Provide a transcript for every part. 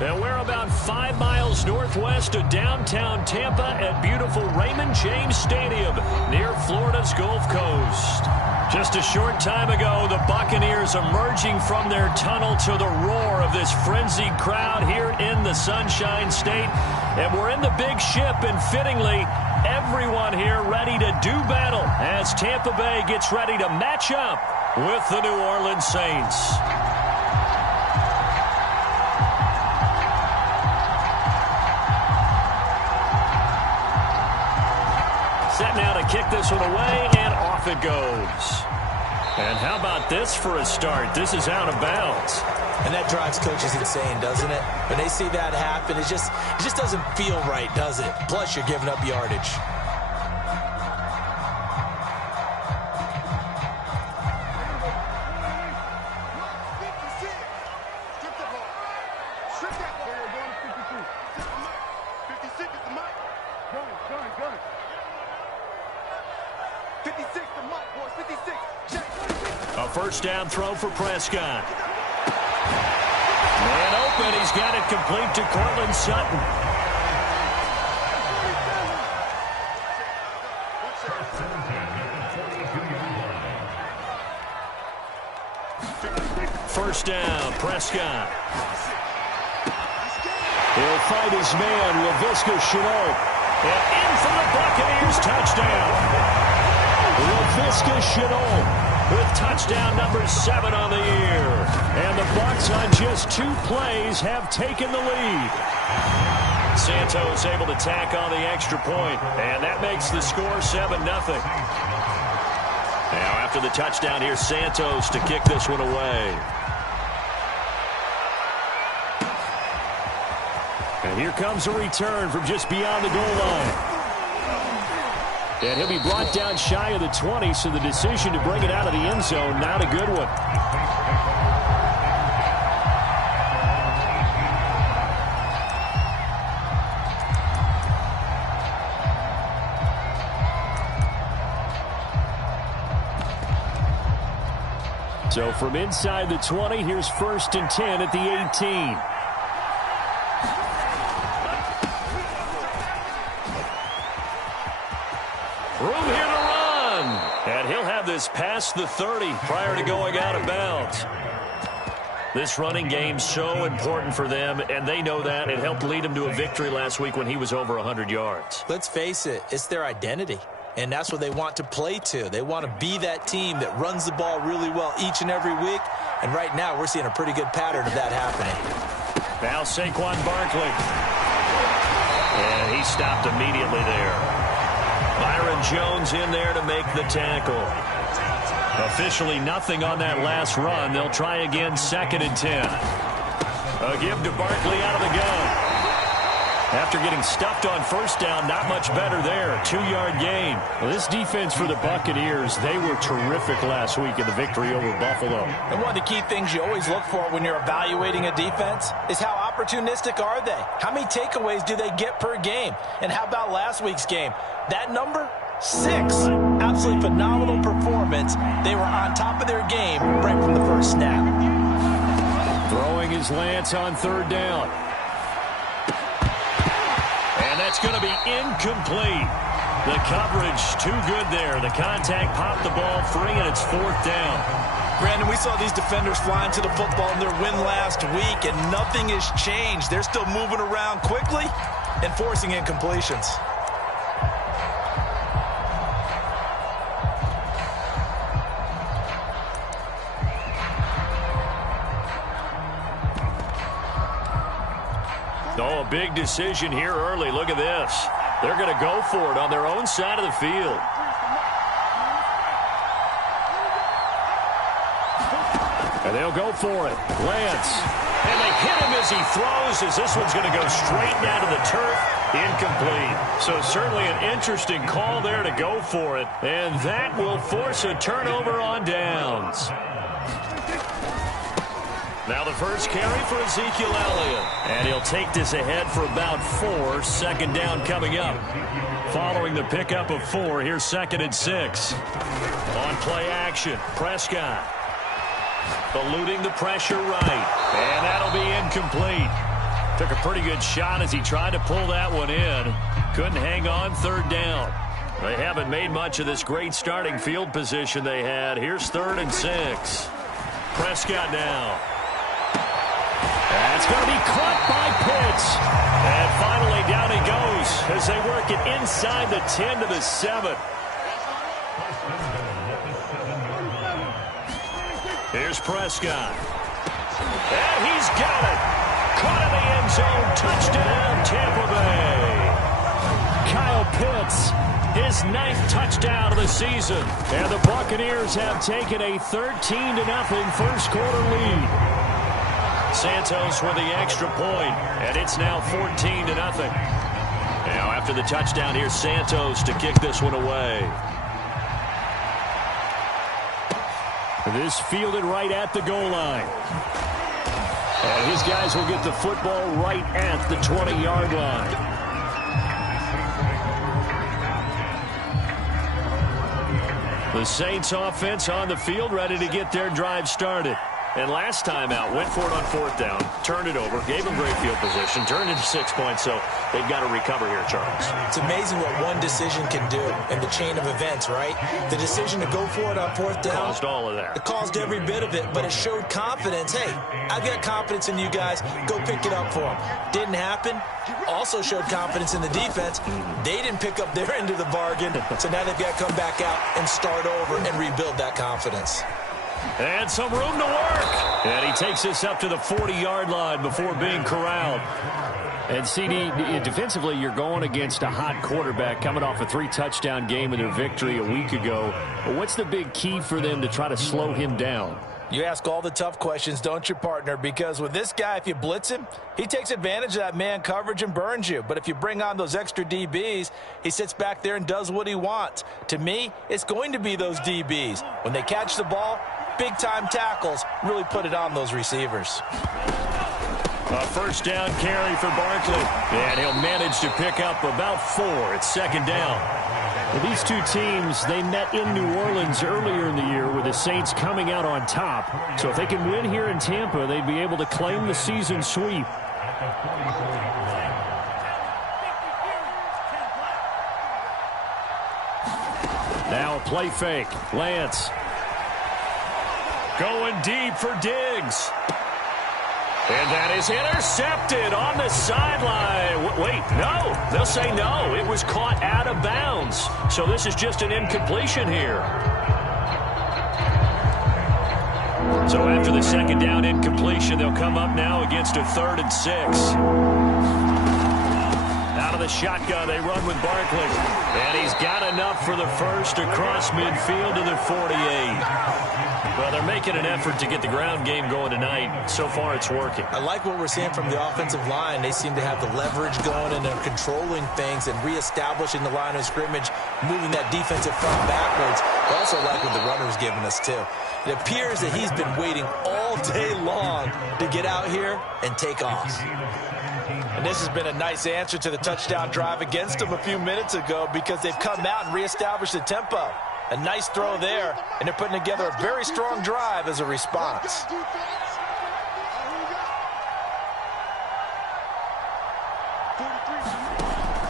And we're about 5 miles northwest of downtown Tampa at beautiful Raymond James Stadium near Florida's Gulf Coast. Just a short time ago, the Buccaneers emerging from their tunnel to the roar of this frenzied crowd here in the Sunshine State. And we're in the big ship, and fittingly, everyone here ready to do battle as Tampa Bay gets ready to match up with the New Orleans Saints. Set now to kick this one away, and off it goes. And how about this for a start? This is out of bounds. And that drives coaches insane, doesn't it? When they see that happen, it just doesn't feel right, does it? Plus, you're giving up yardage. A first down throw for Prescott. Man open. He's got it complete to Cortland Sutton. First down, Prescott. He'll fight his man, Laviska Shenault. And in for the Buccaneers touchdown. Laviska Shenault with touchdown number 7 on the year. And the Bucs on just 2 plays have taken the lead. Santos able to tack on the extra point, and that makes the score 7-0. Now after the touchdown, here's Santos to kick this one away. And here comes a return from just beyond the goal line. And he'll be brought down shy of the 20, so the decision to bring it out of the end zone, not a good one. So from inside the 20, here's 1st and 10 at the 18. Room here to run. And he'll have this past the 30 prior to going out of bounds. This running game's so important for them, and they know that. It helped lead them to a victory last week when he was over 100 yards. Let's face it, it's their identity. And that's what they want to play to. They want to be that team that runs the ball really well each and every week. And right now, we're seeing a pretty good pattern of that happening. Now Saquon Barkley. And he stopped immediately there. Byron Jones in there to make the tackle. Officially nothing on that last run. They'll try again, 2nd and 10. A give to Barkley out of the gun. After getting stuffed on first down, not much better there. 2-yard gain. Well, this defense for the Buccaneers, they were terrific last week in the victory over Buffalo. And one of the key things you always look for when you're evaluating a defense is how opportunistic are they? How many takeaways do they get per game? And how about last week's game? That number? 6. Absolutely phenomenal performance. They were on top of their game right from the first snap. Throwing his Lance on 3rd down. And that's going to be incomplete. The coverage too good there. The contact popped the ball free, and it's 4th down. Brandon, we saw these defenders flying to the football in their win last week, and nothing has changed. They're still moving around quickly and forcing incompletions. Oh, a big decision here early. Look at this. They're going to go for it on their own side of the field. And they'll go for it. Lance. And they hit him as he throws, as this one's going to go straight down to the turf. Incomplete. So certainly an interesting call there to go for it. And that will force a turnover on downs. Now the first carry for Ezekiel Elliott. And he'll take this ahead for about 4. 2nd down coming up. Following the pickup of 4, here's 2nd and 6. On play action, Prescott. Eluding the pressure right. And that'll be incomplete. Took a pretty good shot as he tried to pull that one in. Couldn't hang on third down. They haven't made much of this great starting field position they had. Here's 3rd and 6. Prescott now. That's going to be caught by Pitts. And finally down he goes as they work it inside the 10 to the 7. Here's Prescott. And he's got it. Caught in the end zone. Touchdown, Tampa Bay. Kyle Pitts, his 9th touchdown of the season. And the Buccaneers have taken a 13-0 first quarter lead. Santos with the extra point, and it's now 14-0. Now after the touchdown, here's Santos to kick this one away. This fielded right at the goal line. And his guys will get the football right at the 20-yard line. The Saints offense on the field, ready to get their drive started. And last time out, went for it on 4th down, turned it over, gave them great field position, turned into 6 points, so they've got to recover here, Charles. It's amazing what one decision can do in the chain of events, right? The decision to go for it on 4th down. Caused all of that. It caused every bit of it, but it showed confidence. Hey, I've got confidence in you guys. Go pick it up for them. Didn't happen. Also showed confidence in the defense. They didn't pick up their end of the bargain, so now they've got to come back out and start over and rebuild that confidence. And some room to work. And he takes this up to the 40-yard line before being corralled. And, CD, defensively, you're going against a hot quarterback coming off a 3-touchdown game in their victory a week ago. But what's the big key for them to try to slow him down? You ask all the tough questions, don't you, partner? Because with this guy, if you blitz him, he takes advantage of that man coverage and burns you. But if you bring on those extra DBs, he sits back there and does what he wants. To me, it's going to be those DBs. When they catch the ball, big-time tackles really put it on those receivers. A 1st down carry for Barkley. And he'll manage to pick up about 4. It's 2nd down. Well, these two teams, they met in New Orleans earlier in the year with the Saints coming out on top. So if they can win here in Tampa, they'd be able to claim the season sweep. Now a play fake. Lance. Going deep for Diggs. And that is intercepted on the sideline. Wait, no. They'll say no. It was caught out of bounds. So this is just an incompletion here. So after the 2nd down incompletion, they'll come up now against a 3rd and 6. Out of the shotgun, they run with Barkley. And he's got enough for the first across midfield to the 48. Well, they're making an effort to get the ground game going tonight. So far, it's working. I like what we're seeing from the offensive line. They seem to have the leverage going, and they're controlling things and reestablishing the line of scrimmage, moving that defensive front backwards. I also like what the runner's giving us, too. It appears that he's been waiting all day long to get out here and take off. And this has been a nice answer to the touchdown drive against them a few minutes ago because they've come out and reestablished the tempo. A nice throw there, and they're putting together a very strong drive as a response.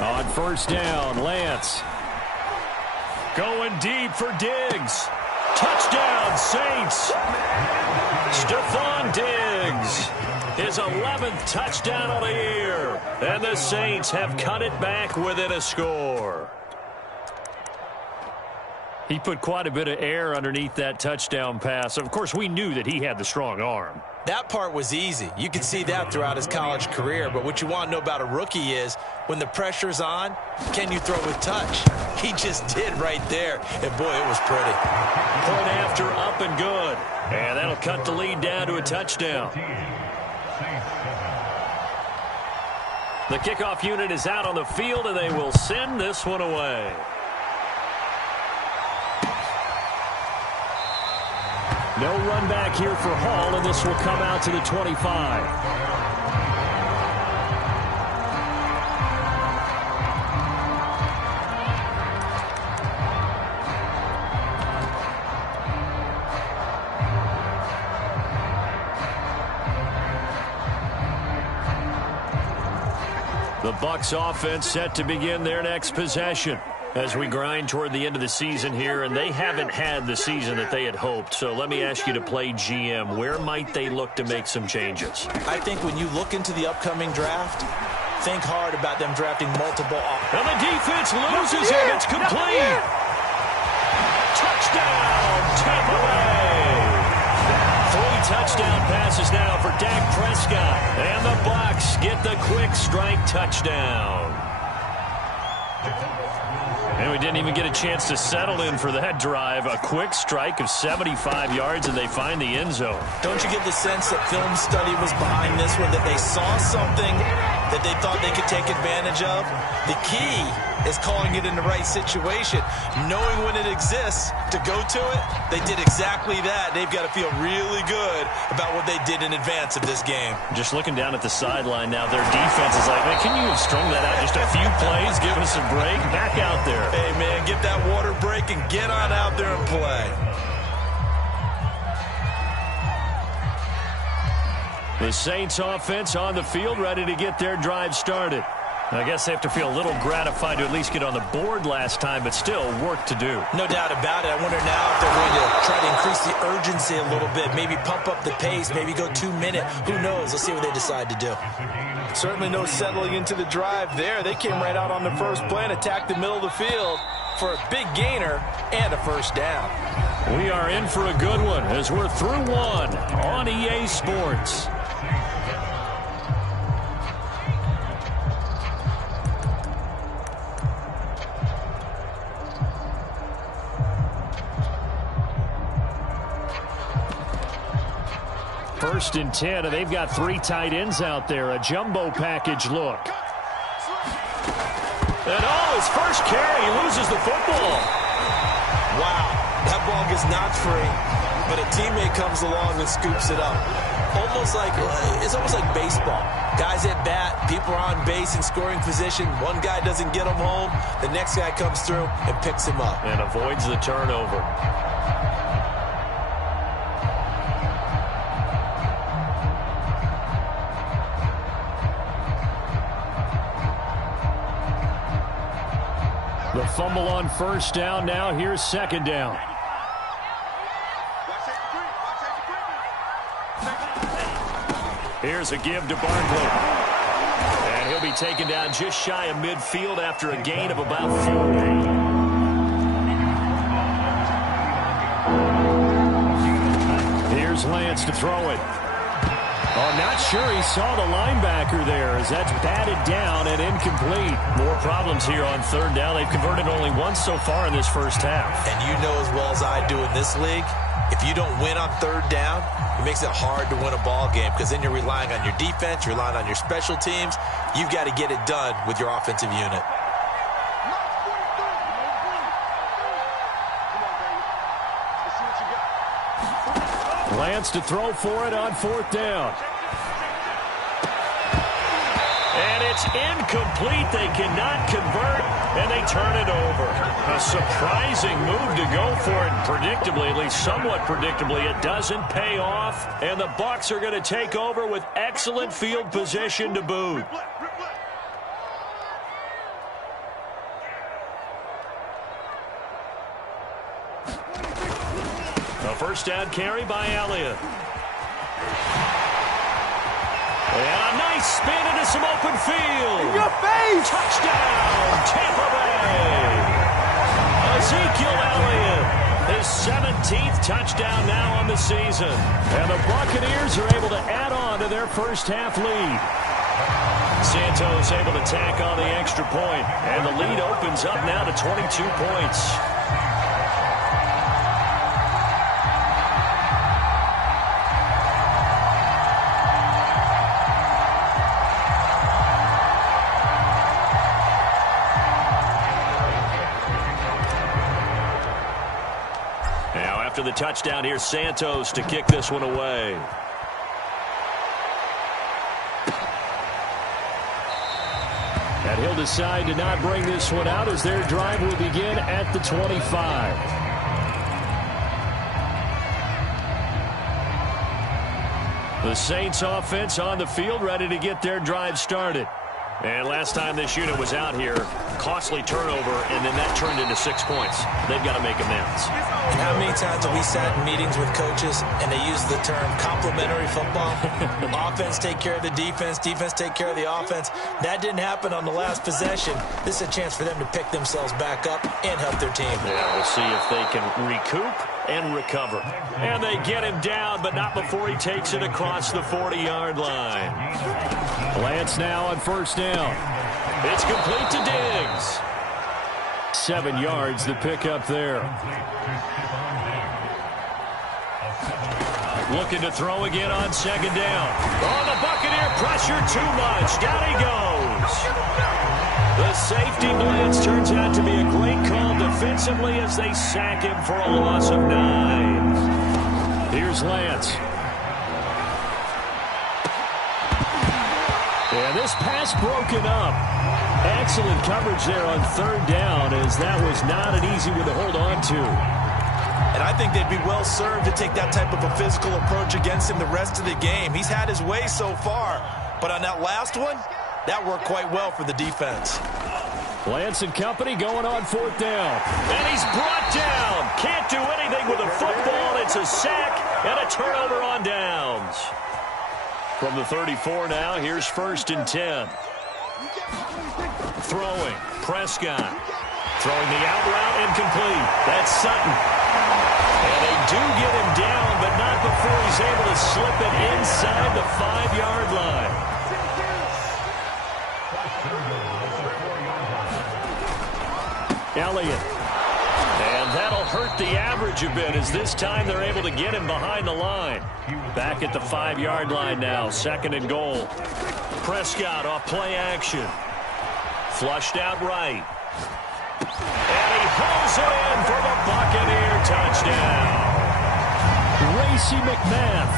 On 1st down, Lance. Going deep for Diggs. Touchdown, Saints. Stephon Diggs. His 11th touchdown of the year. And the Saints have cut it back within a score. He put quite a bit of air underneath that touchdown pass. Of course, we knew that he had the strong arm. That part was easy. You could see that throughout his college career. But what you want to know about a rookie is when the pressure's on, can you throw with touch? He just did right there. And, boy, it was pretty. Point after, up and good. And that'll cut the lead down to a touchdown. The kickoff unit is out on the field, and they will send this one away. No run back here for Hall, and this will come out to the 25. The Bucs offense set to begin their next possession as we grind toward the end of the season here, and they haven't had the season that they had hoped. So let me ask you to play GM. Where might they look to make some changes? I think when you look into the upcoming draft, think hard about them drafting multiple. And the defense loses him. It's complete. Touchdown, Tampa Bay. 3 touchdown passes now for Dak Prescott. And the Bucs get the quick strike touchdown. And we didn't even get a chance to settle in for that drive. A quick strike of 75 yards, and they find the end zone. Don't you get the sense that film study was behind this one, that they saw something that they thought they could take advantage of? The key is calling it in the right situation, knowing when it exists to go to it. They did exactly that. They've got to feel really good about what they did in advance of this game. Just looking down at the sideline now, their defense is like, man, can you have strung that out just a few plays, give us a break? Back out there. Hey, man, get that water break and get on out there and play. The Saints offense on the field, ready to get their drive started. I guess they have to feel a little gratified to at least get on the board last time, but still work to do. No doubt about it. I wonder now if they're going to try to increase the urgency a little bit, maybe pump up the pace, maybe go 2 minute. Who knows? Let's see what they decide to do. Certainly no settling into the drive there. They came right out on the first play and attacked the middle of the field for a big gainer and a first down. We are in for a good one as we're through one on EA Sports. First and 10, and they've got 3 tight ends out there. A jumbo package look. And his first carry, he loses the football. Wow, that ball gets knocked free, but a teammate comes along and scoops it up. It's almost like baseball. Guys at bat, people are on base in scoring position. One guy doesn't get him home, the next guy comes through and picks him up. And avoids the turnover. The fumble on first down. Now here's second down. Here's a give to Barkley. And he'll be taken down just shy of midfield after a gain of about 4. Here's Lance to throw it. Oh, not sure he saw the linebacker there as that's batted down and incomplete. More problems here on third down. They've converted only once so far in this first half. And you know as well as I do in this league, if you don't win on third down, it makes it hard to win a ball game because then you're relying on your defense, you're relying on your special teams. You've got to get it done with your offensive unit. Lance to throw for it on fourth down. And it's incomplete. They cannot convert, and they turn it over. A surprising move to go for it. Predictably, at least somewhat predictably, it doesn't pay off. And the Bucs are going to take over with excellent field position to boot. A first down carry by Elliott. And a nice spin into some open field. In your face! Touchdown, Tampa Bay. Ezekiel Elliott, his 17th touchdown now on the season. And the Buccaneers are able to add on to their first half lead. Santos able to tack on the extra point, and the lead opens up now to 22 points. After the touchdown, here's Santos to kick this one away. And he'll decide to not bring this one out as their drive will begin at the 25. The Saints offense on the field ready to get their drive started. And last time this unit was out here, costly turnover, and then that turned into 6 points. They've got to make amends. And how many times have we sat in meetings with coaches and they use the term complementary football? Offense take care of the defense, defense take care of the offense. That didn't happen on the last possession. This is a chance for them to pick themselves back up and help their team. Yeah, we'll see if they can recoup and recover. And they get him down, but not before he takes it across the 40-yard line. Lance now on first down. It's complete to Diggs. 7 yards the pickup there. Looking to throw again on second down. Oh, the Buccaneer pressure too much. Down he goes. The safety blitz turns out to be a great call defensively as they sack him for a loss of 9. Here's Lance. And this pass broken up. Excellent coverage there on third down, as that was not an easy one to hold on to. And I think they'd be well served to take that type of a physical approach against him the rest of the game. He's had his way so far, but on that last one, that worked quite well for the defense. Lance and company going on fourth down. And he's brought down. Can't do anything with a football. It's a sack and a turnover on downs. From the 34 now, here's first and 10. Throwing, Prescott. Throwing the out route, incomplete. That's Sutton. And they do get him down, but not before he's able to slip it inside the 5-yard line. Elliott. And that'll hurt the average a bit, as this time they're able to get him behind the line. Back at the 5-yard line now, second and goal. Prescott off play action. Flushed out right. And he pulls it in for the Buccaneer touchdown. Racey McMath.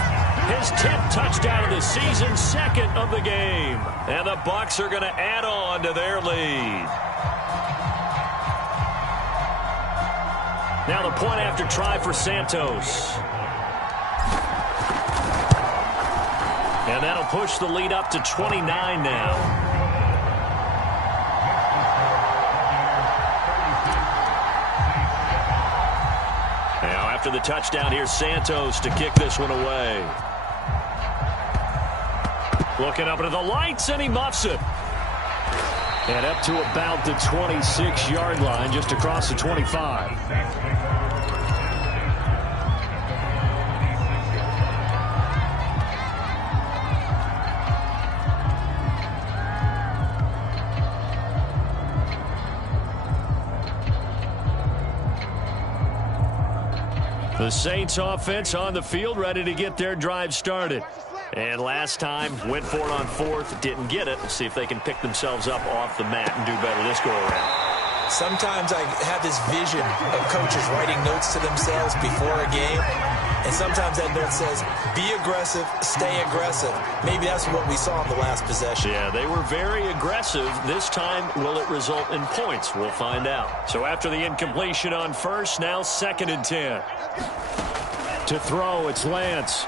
His 10th touchdown of the season, second of the game. And the Bucs are going to add on to their lead. Now the point after try for Santos. And that'll push the lead up to 29 now. Now after the touchdown, here's Santos to kick this one away. Looking up into the lights, and he muffs it. And up to about the 26-yard line, just across the 25. The Saints offense on the field, ready to get their drive started. And last time, went for it on fourth, didn't get it. See if they can pick themselves up off the mat and do better this go-around. Sometimes I have this vision of coaches writing notes to themselves before a game, and sometimes that note says, be aggressive, stay aggressive. Maybe that's what we saw in the last possession. Yeah, they were very aggressive. This time, will it result in points? We'll find out. So after the incompletion on first, now second and 10. To throw, it's Lance.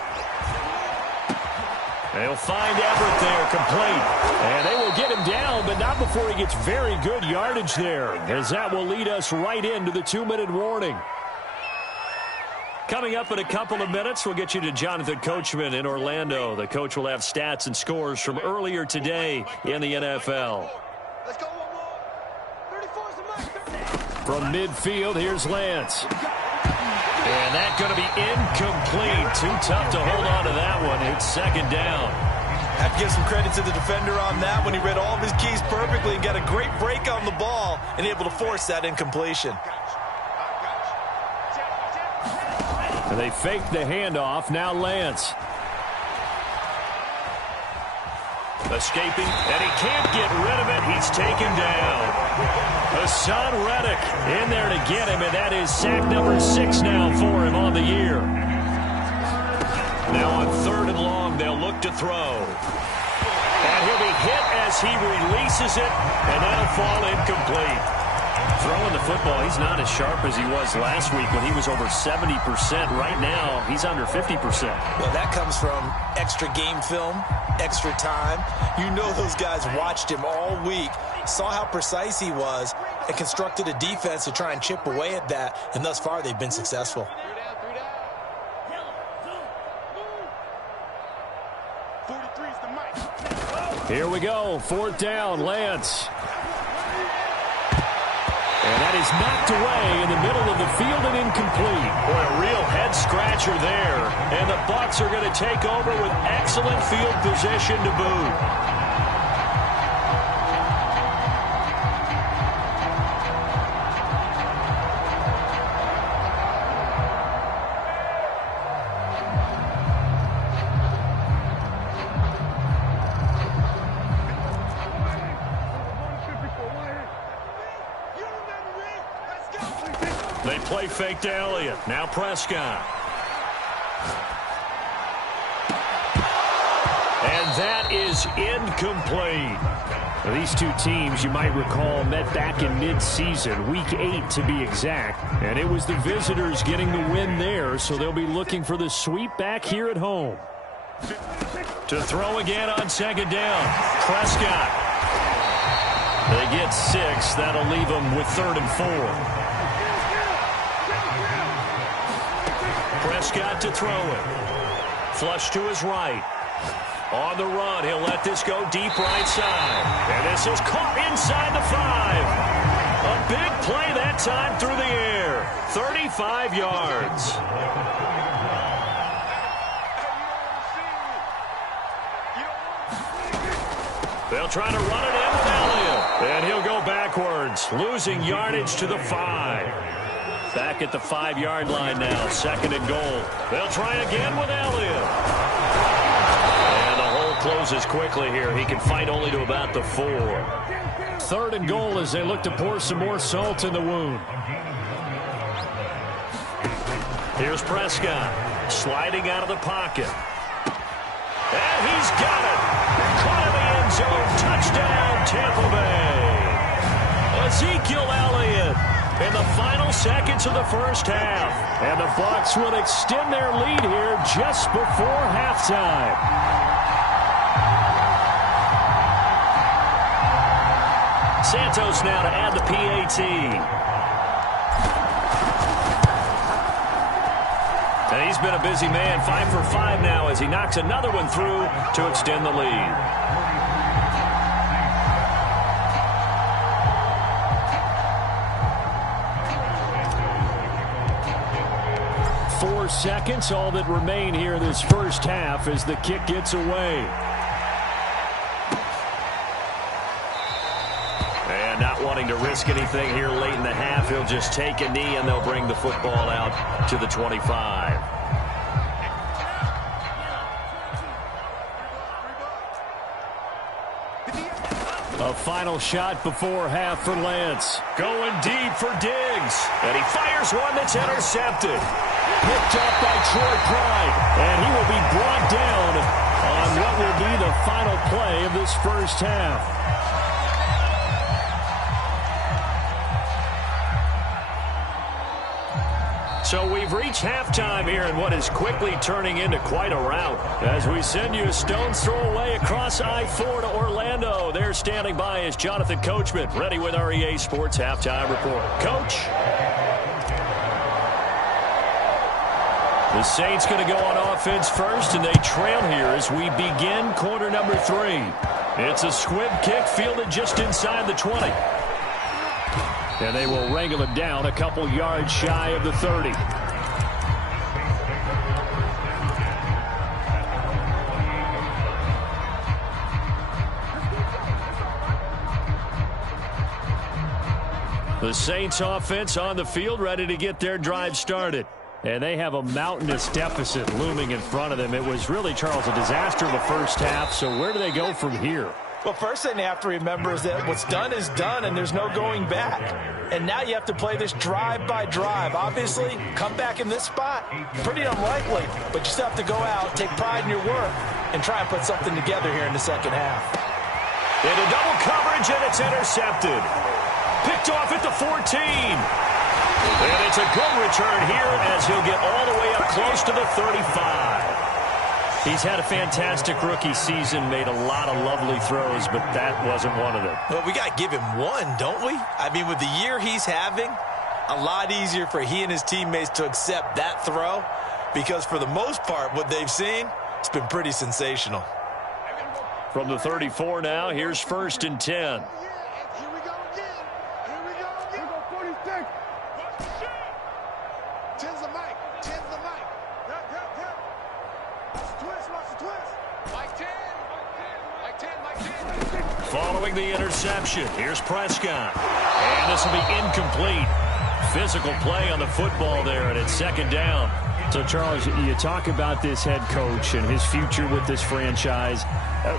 They'll find Everett there, complete. And they will get him down, but not before he gets very good yardage there, as that will lead us right into the 2-minute warning. Coming up in a couple of minutes, we'll get you to Jonathan Coachman in Orlando. The coach will have stats and scores from earlier today in the NFL. Let's go one more. 34's the mark. From midfield, here's Lance. And that's going to be incomplete. Too tough to hold on to that one. It's second down. Have to give some credit to the defender on that when he read all of his keys perfectly and got a great break on the ball and able to force that incompletion. And they fake the handoff. Now Lance. Escaping, and he can't get rid of it. He's taken down. Hassan Reddick in there to get him, and that is sack number 6 now for him on the year. Now on third and long, they'll look to throw. And he'll be hit as he releases it, and that'll fall incomplete. Throwing the football, he's not as sharp as he was last week when he was over 70%. Right now, he's under 50%. Well, that comes from extra game film, extra time. You know those guys watched him all week, saw how precise he was, and constructed a defense to try and chip away at that. And thus far, they've been successful. 43's the mic. Here we go, 4th down, Lance. And that is knocked away in the middle of the field and incomplete. Boy, a real head-scratcher there. And the Bucs are going to take over with excellent field position to boot. They play fake to Elliott. Now Prescott. And that is incomplete. Now, these two teams, you might recall, met back in mid-season, week 8 to be exact. And it was the visitors getting the win there, so they'll be looking for the sweep back here at home. To throw again on 2nd down. Prescott. They get 6. That'll leave them with 3rd and 4. Prescott to throw it. Flush to his right. On the run, he'll let this go deep right side. And this is caught inside the 5. A big play that time through the air. 35 yards. They'll try to run it in with Elliott. And he'll go backwards, losing yardage to the 5. Back at the 5-yard line now, 2nd and goal. They'll try again with Elliott. And the hole closes quickly here. He can fight only to about the 4. 3rd and goal as they look to pour some more salt in the wound. Here's Prescott, sliding out of the pocket. And he's got it. Caught in the end zone. Touchdown, Tampa Bay. Ezekiel Elliott. In the final seconds of the first half. And the Bucs will extend their lead here just before halftime. Santos now to add the PAT. And he's been a busy man, 5 for 5 now as he knocks another one through to extend the lead. 4 seconds, all that remain here in this first half as the kick gets away. And not wanting to risk anything here late in the half, he'll just take a knee and they'll bring the football out to the 25. A final shot before half for Lance. Going deep for Diggs. And he fires one that's intercepted. Picked up by Troy Pride. And he will be brought down on what will be the final play of this first half. So we've reached halftime here in what is quickly turning into quite a rout. As we send you a stone's throw away across I-4 to Orlando. There standing by is Jonathan Coachman, ready with our EA Sports Halftime Report. Coach. The Saints going to go on offense first, and they trail here as we begin quarter number 3. It's a squib kick fielded just inside the 20. And they will wrangle it down a couple yards shy of the 30. The Saints offense on the field ready to get their drive started. And they have a mountainous deficit looming in front of them. It was really, Charles, a disaster in the first half. So where do they go from here? Well, first thing they have to remember is that what's done is done, and there's no going back. And now you have to play this drive by drive. Obviously, come back in this spot, pretty unlikely, but you still have to go out, take pride in your work, and try and put something together here in the second half. Into double coverage, and it's intercepted. Picked off at the 14. And it's a good return here as he'll get all the way up close to the 35. He's had a fantastic rookie season, made a lot of lovely throws, but that wasn't one of them. Well, we got to give him one, don't we? I mean, with the year he's having, a lot easier for he and his teammates to accept that throw because for the most part, what they've seen, it's been pretty sensational. From the 34 now, here's 1st and 10. Here we go again. Here we go again. 46. Tens the mic. Tens the mic. Yep. Watch the twist. Watch the twist. Mike 10. Mike 10. Mike 10. Following the interception, here's Prescott. And this will be incomplete. Physical play on the football there, and it's 2nd down. So, Charles, you talk about this head coach and his future with this franchise.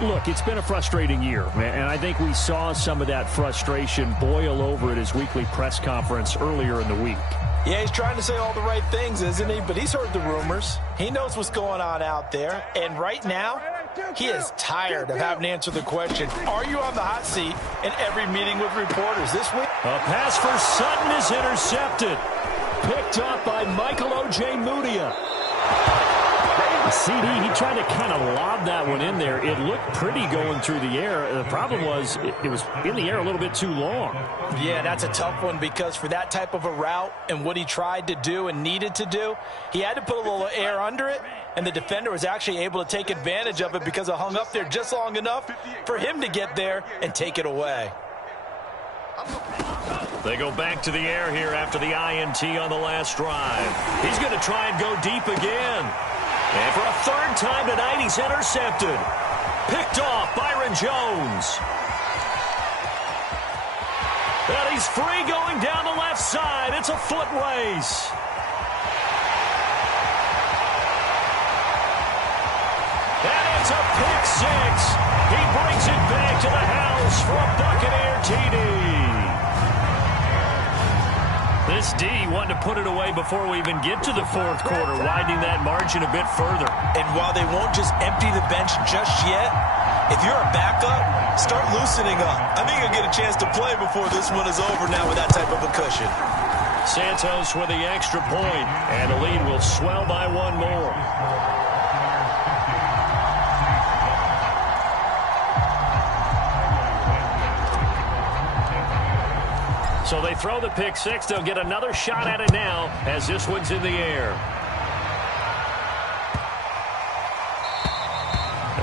Look, it's been a frustrating year, and I think we saw some of that frustration boil over at his weekly press conference earlier in the week. Yeah, he's trying to say all the right things, isn't he? But he's heard the rumors. He knows what's going on out there. And right now, he is tired of having to answer the question, are you on the hot seat in every meeting with reporters this week? A pass for Sutton is intercepted. Picked up by Michael O.J. Mudia. CD, he tried to kind of lob that one in there. It looked pretty going through the air. The problem was it was in the air a little bit too long. Yeah, that's a tough one because for that type of a route and what he tried to do and needed to do, he had to put a little air under it, and the defender was actually able to take advantage of it because it hung up there just long enough for him to get there and take it away. They go back to the air here after the INT on the last drive. He's going to try and go deep again. And for a 3rd time tonight, he's intercepted. Picked off Byron Jones. And he's free going down the left side. It's a foot race. And it's a pick 6. He brings it back to the house for a Buccaneer TD. This D wanted to put it away before we even get to the 4th quarter, widening that margin a bit further. And while they won't just empty the bench just yet, if you're a backup, start loosening up. I think you'll get a chance to play before this one is over now with that type of a cushion. Santos with the extra point, and the lead will swell by one more. So they throw the pick 6. They'll get another shot at it now as this one's in the air.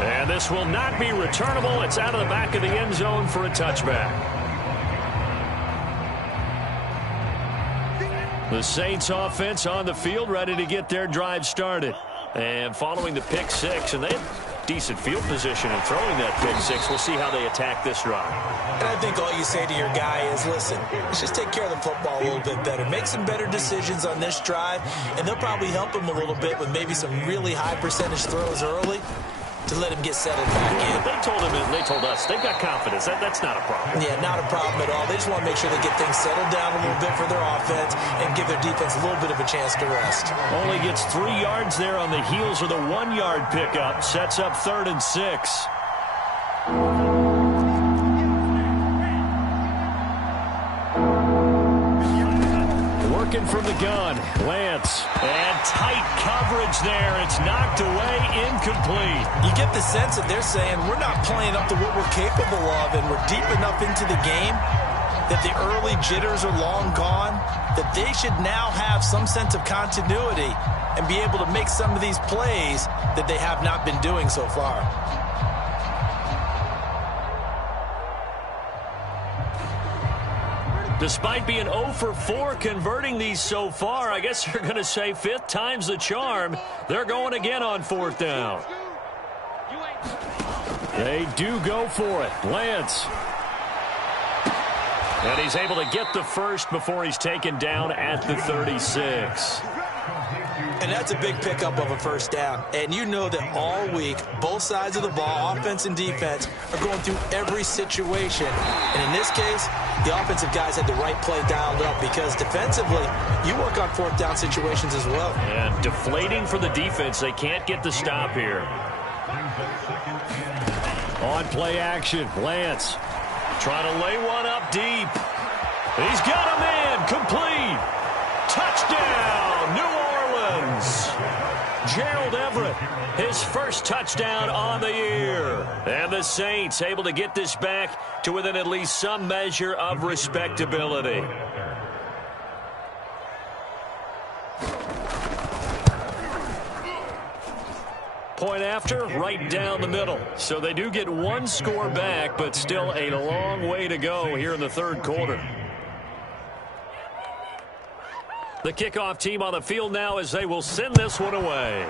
And this will not be returnable. It's out of the back of the end zone for a touchback. The Saints offense on the field ready to get their drive started. And following the pick 6, and they had decent field position in throwing that pick 6. We'll see how they attack this drive. And I think all you say to your guy is, listen, let's just take care of the football a little bit better. Make some better decisions on this drive, and they'll probably help him a little bit with maybe some really high percentage throws early to let him get settled back in. They told him, and they told us, they've got confidence. That's not a problem. Yeah, not a problem at all. They just want to make sure they get things settled down a little bit for their offense and give their defense a little bit of a chance to rest. Only gets 3 yards there on the heels of the 1-yard pickup. Sets up 3rd and 6. Working from the gun, Lance. And tight coverage there. It's knocked away, incomplete. You get the sense that they're saying we're not playing up to what we're capable of, and we're deep enough into the game that the early jitters are long gone, that they should now have some sense of continuity and be able to make some of these plays that they have not been doing so far. Despite being 0 for 4 converting these so far, I guess you're going to say 5th time's the charm. They're going again on 4th down. They do go for it. Lance. And he's able to get the first before he's taken down at the 36. And that's a big pickup of a 1st down. And you know that all week, both sides of the ball, offense and defense, are going through every situation. And in this case, the offensive guys had the right play dialed up because defensively, you work on 4th down situations as well. And deflating for the defense. They can't get the stop here. On play action, Lance trying to lay one up deep. He's got a man. Complete. Touchdown, New Orleans. Gerald Everett, his first touchdown on the year. And the Saints able to get this back to within at least some measure of respectability. Point after, right down the middle. So they do get one score back, but still a long way to go here in the third quarter. The kickoff team on the field now as they will send this one away.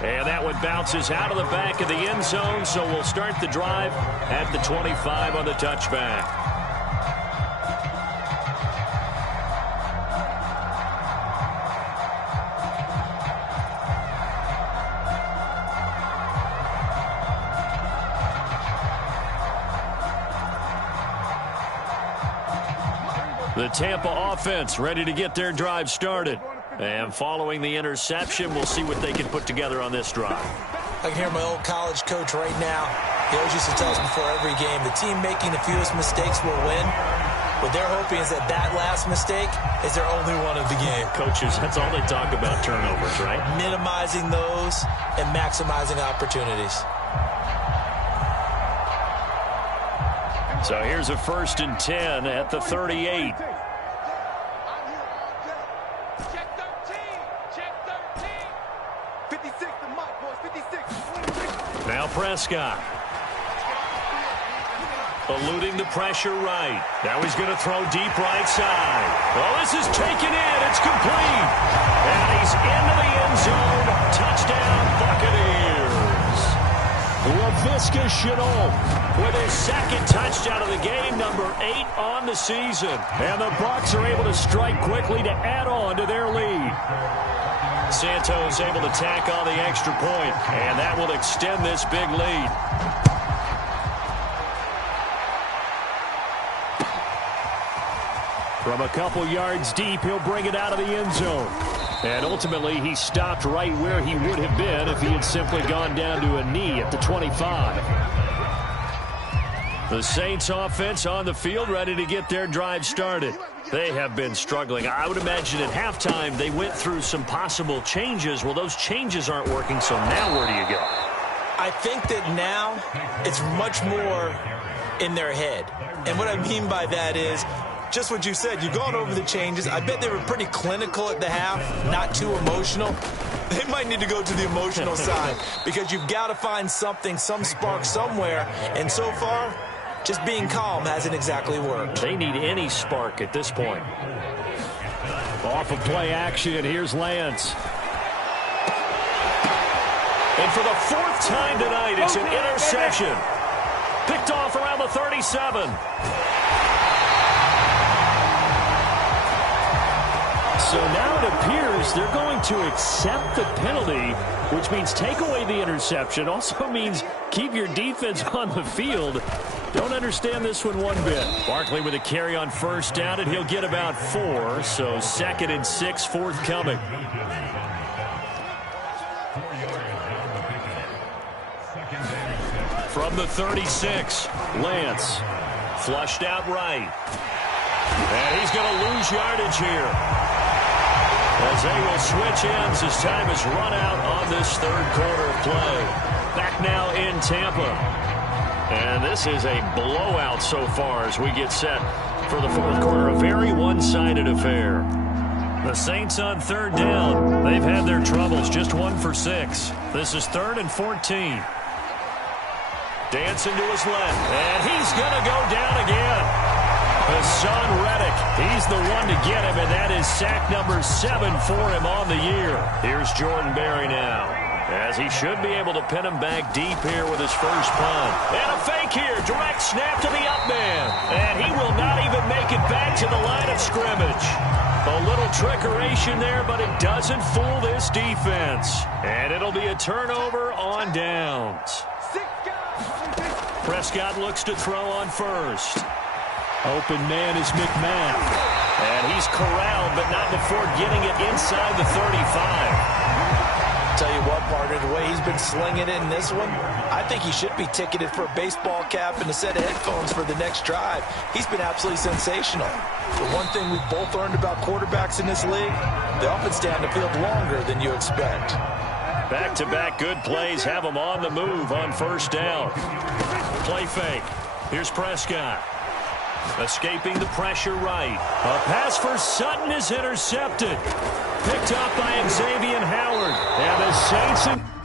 And that one bounces out of the back of the end zone, so we'll start the drive at the 25 on the touchback. The Tampa offense ready to get their drive started. And following the interception, we'll see what they can put together on this drive. I can hear my old college coach right now. He always used to tell us before every game, the team making the fewest mistakes will win. What they're hoping is that last mistake is their only one of the game. Coaches, that's all they talk about, turnovers, right? Minimizing those and maximizing opportunities. So here's a 1st and 10 at the 38. Now Prescott. Eluding the pressure right. Now he's going to throw deep right side. Well, this is taken in. It's complete. And he's into the end zone. Touchdown, Buccaneers. Laviska Shenault with his second touchdown of the game, number 8 on the season. And the Bucs are able to strike quickly to add on to their lead. Santos able to tack on the extra point, and that will extend this big lead. From a couple yards deep, he'll bring it out of the end zone. And ultimately, he stopped right where he would have been if he had simply gone down to a knee at the 25. The Saints offense on the field ready to get their drive started. They have been struggling. I would imagine at halftime they went through some possible changes. Well, those changes aren't working, so now where do you go? I think that now it's much more in their head. And what I mean by that is just what you said. You've gone over the changes. I bet they were pretty clinical at the half, not too emotional. They might need to go to the emotional side because you've got to find something, some spark somewhere. And so far, just being calm hasn't exactly worked. They need any spark at this point. Off of play action, here's Lance. And for the 4th time tonight, it's an interception. Picked off around the 37. So now it appears they're going to accept the penalty, which means take away the interception. Also means keep your defense on the field. Don't understand this one bit. Barkley with a carry on 1st down, and he'll get about 4. So 2nd and 6 forthcoming. From the 36, Lance. Flushed out right. And he's going to lose yardage here, as they will switch ends as time is run out on this 3rd quarter of play. Back now in Tampa. And this is a blowout so far as we get set for the 4th quarter. A very one-sided affair. The Saints on 3rd down. They've had their troubles. Just 1 for 6. This is 3rd and 14. Dancing to his left. And he's going to go down again. Hassan Reddick, he's the one to get him, and that is sack number 7 for him on the year. Here's Jordan Berry now, as he should be able to pin him back deep here with his first punt. And a fake here, direct snap to the up man. And he will not even make it back to the line of scrimmage. A little trickeration there, but it doesn't fool this defense. And it'll be a turnover on downs. Prescott looks to throw on 1st. Open man is McMahon. And he's corralled, but not before getting it inside the 35. Tell you what, partner, the way he's been slinging it in this one, I think he should be ticketed for a baseball cap and a set of headphones for the next drive. He's been absolutely sensational. The one thing we've both learned about quarterbacks in this league, they often stay on the field longer than you expect. Back-to-back good plays have him on the move on first down. Play fake. Here's Prescott. Escaping the pressure right. A pass for Sutton is intercepted. Picked up by Xavier Howard. And the Saints...